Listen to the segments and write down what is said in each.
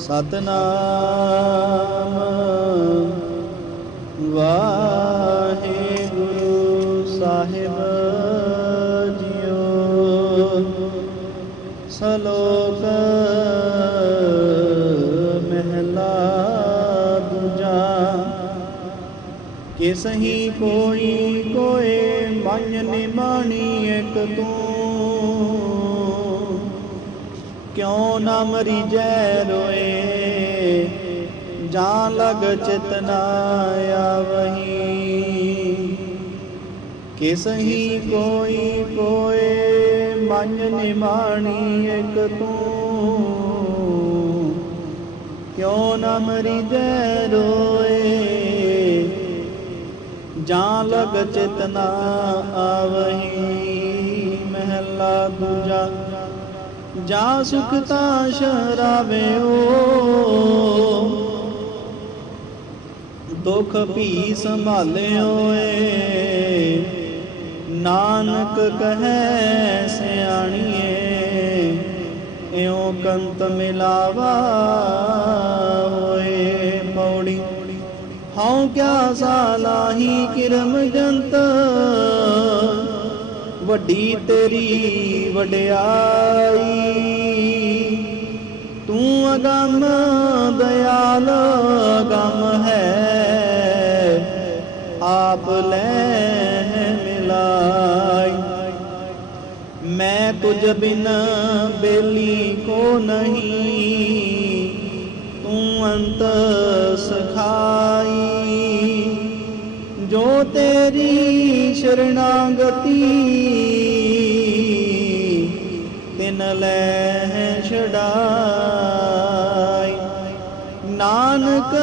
ਸਤਨਾਮ ਵਾਹਿਗੁਰੂ ਸਾਹਿਬ JIO. ਸਲੋਕ ਮਹਿਲਾ ਦੂਜਾ ਕਿਸਹੀ ਕੋਈ ਕੋਏ ਮਨ ਨਿਮਾਣੀ ਇਕ ਤੂੰ। ਕਿਉ ਨਾ ਮਰੀ ਜੈ ਰੋਏ? ਜਾਂ ਲਗ ਚਿਤਨਾ ਆਵਹੀ। ਕਿਸਹੀ ਕੋਈ ਕੋਏ, ਮਨ ਨਿਮਾਣੀ ਇਕ ਤੂੰ। ਕਿਉ ਨਾ ਮਰੀ ਰੋਏ? ਜਾਂ ਲਗ ਚਿਤਨਾ ਆਵਹੀ। ਮਹਿਲਾ ਦੂਜਾ ਜਾ ਸੁਖ ਤਾ ਸ਼ਰਾਵਿਓ। ਦੁਖ ਭੀ ਸੰਭਾਲਿਓ ਏ ਨਾਨਕ ਕਹੈ ਸਿਆਣੀਏ, ਇਉ ਕੰਤ ਮਿਲਾਵਾ ਹੋਏ ਪੌੜੀ। ਹਉ ਕਿਆ ਸਾਲਾਹੀ ਕਿਰਮ ਜੰਤ, ਵੱਡੀ ਤੇਰੀ ਵਡਿਆਈ ਗਮ ਅਗੰਮ ਦਇਆਲ ਅਗੰਮ ਹੈ। ਆਪ ਲੈ ਮਿਲਾਈ। ਮੈਂ ਤੁਝ ਬਿਨ ਬੇਲੀ ਕੋ ਨਹੀਂ। ਤੂੰ ਅੰਤ ਸਖਾਈ। ਜੋ ਤੇਰੀ ਸ਼ਰਣਾਗਤੀ ਤਿਨ ਲੈ ਛਡਾਈ। ਨਾਨਕ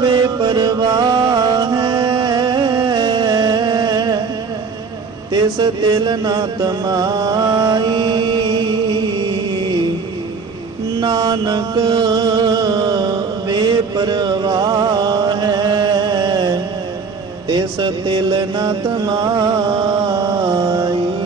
ਵੇ ਪਰਵਾਹ ਤਿਸ ਤਿਲ ਨਾ ਤਮਾਈ। ਨਾਨਕ ਵੇ ਪਰਵਾਹ ਤਿਸ ਤਿਲ ਨ ਤਮਾਈ।